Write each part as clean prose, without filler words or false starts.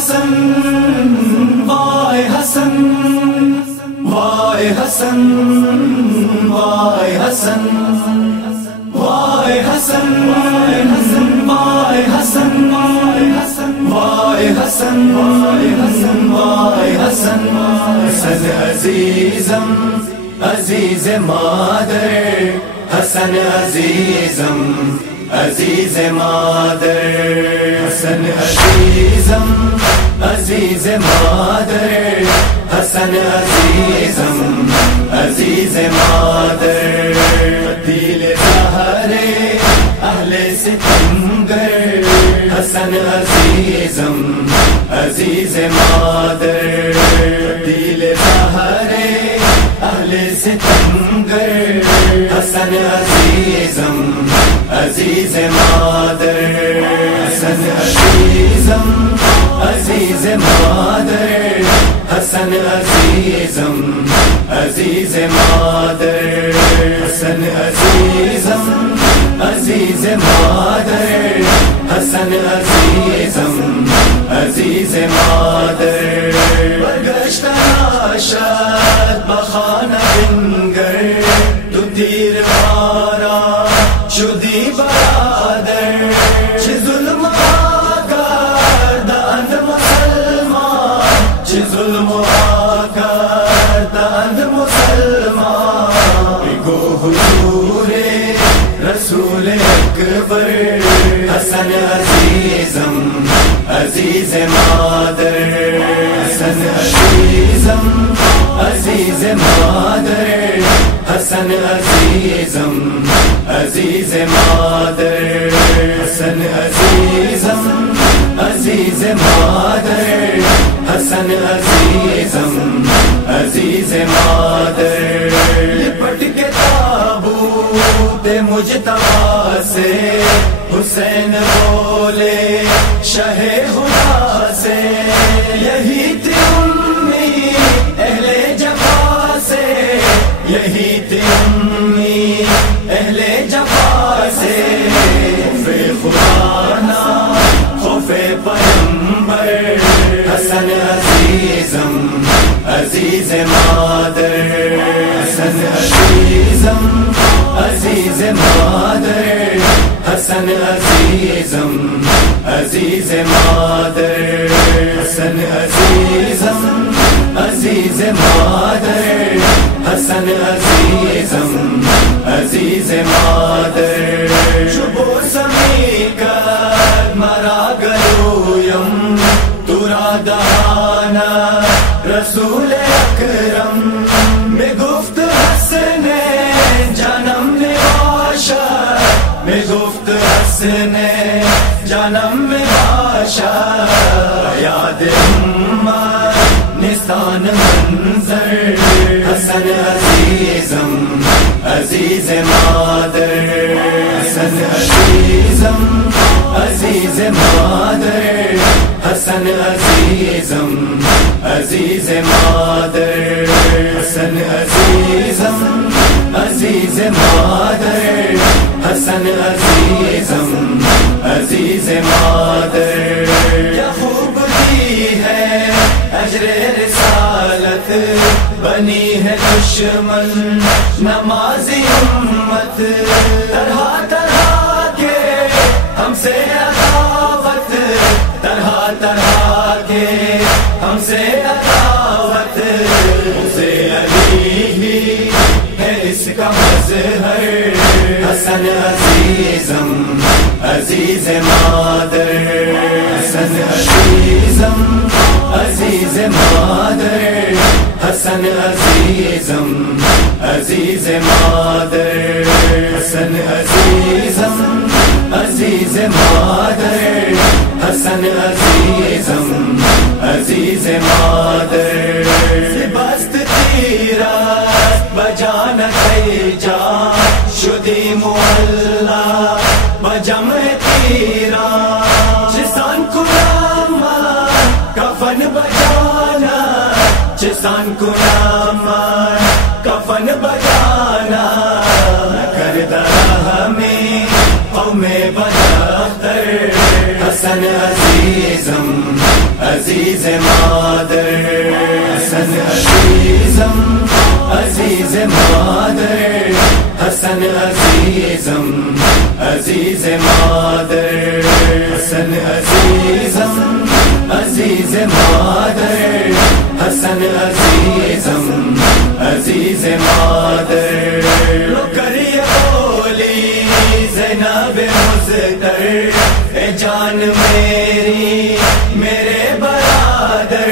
حسن وائے حسن وائے حسن وائے حسن وائے حسن وائے حسن وائے حسن وائے حسن وائے حسن وائے حسن وائے حسن حسن عزیزم عزیز مادر حسن عزیزم عزیز مادر حسن عزیزم عزیز مادر حسن عزیزم عزیز مادر قتیل زہر اہل ستمگر حسن عزیزم عزیز مادر قتیل زہر اہل ستمگر حسن عزیزم عزیز مادر حسن عزیزم عزیز مادر حسن عزیزم عزیز مادر حسن عزیزم عزیز مادر حسن عزیزم عزیز مادر برگشت ناشد بخانه بنگر تو تیر مارا شدی برادر چه ظلم کردند مسلمان چه ظلم کردند مسلمان بگو حضور رسول اکبر حسن عزیزم عزیز مادر حسن عزیزم عزیز مادر حسن عزیزم عزیز مادر حسن عزیزم عزیز مادر حسن عزیزم عزیز مادر لپٹ کے تابوت مجتبی سے حسین بولے شہ خدا سے یہی تھی امی اہل جفا سے یہی تھی امی اہل جفا سے خوف خدا نہ خوف پیغمبر حسن عزیزم عزیز مادر حسن عزیزم عزیز مادر حسن عزیزم عزیز مادر حسن عزیزم عزیز مادر حسن عزیزم عزیز مادر شبو سمی کر مرا گلویم تورا دہانا رسول اکرم میں گفت حسن جنم نباشا میں گفت حسن جنم نباشا یاد امت نستان منظر حسن عزیزم عزیز مادر حسن عزیزم عزیز مادر حسن عزیزم عزیز مادر حسن عزیزم عزیز مادر حسن عزیزم عزیز مادر کیا خوب دی ہے اجر رسالت بنی ہے دشمن نمازی امت طرح طرح کے ہم سے عداوت طرح طرح کے ہم سے عداوت اسے علی ہی ہے اس کا مظہر حسن عزیزم عزیز مادر حسن عزیزم عزیز مادر حسن عزیزم عزیز مادر حسن عزیزم عزیز مادر حسن عزیزم عزیز مادر بست تیرت بجان جا شدی معلا بجمع تیرا چسان کناما کفن بجانا چسان کناما کفن بجانا کردہ ہمیں قوم بداختر حسن عزیزم عزیز مادر حسن عزیزم عزیز مادر حسن عزیزم عزیز مادر حسن عزیزم عزیز مادر حسن عزیزم عزیز مادر رو کریے بولی زینب مزدر اے جان میری میرے برادر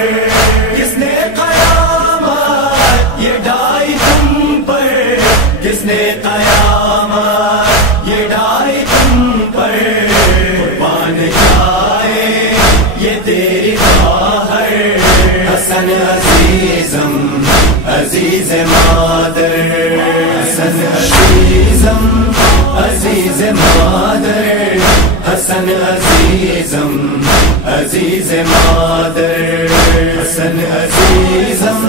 کس نے قیامت یہ ڈائی تم پر کس نے قیامت یہ ڈائی تم پر قربان جائے یہ تیری خواہر حسن عزیزم عزیز مادر حسن عزیزم عزیز مادر حسن عزیزم عزیز مادر حسن عزیزم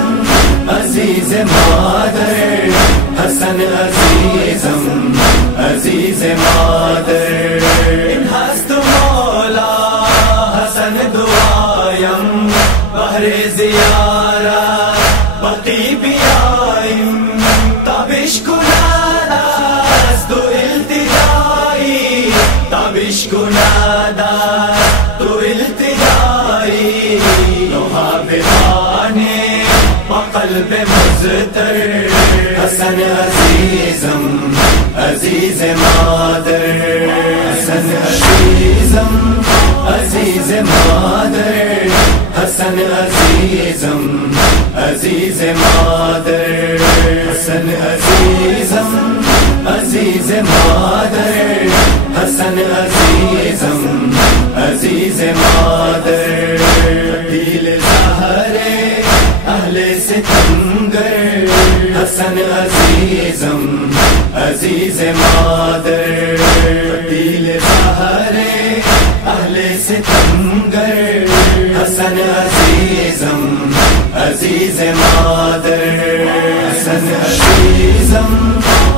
عزیز مادر حسن عزیزم عزیز مادر ان ہست مولا حسن دعایم بہر زیارت بقی بیائیم تابش کنادست تو التجائی تابش کنادست تو التجائی لوحا بخانے وقلب مزتر حسن عزیزم عزیز مادر حسن عزیزم عزیز مادر حسن عزیزم عزیز مادر حسن عزیزم عزیز مادر حسن عزیزم عزیز مادر دل زہر اہل ستمگر حسن عزیزم عزیز مادر دل زہر اہل ستمگر حسن عزیزم عزیز مادر حسن عزیزم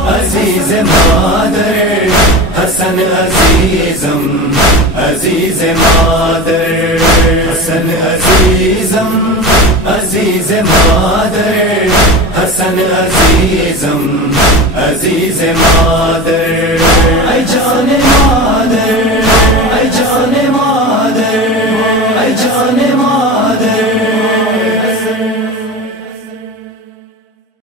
عزیز مادر حسن عزیزم عزیز مادر حسن عزیزم عزیز مادر حسن عزیزم عزیز مادر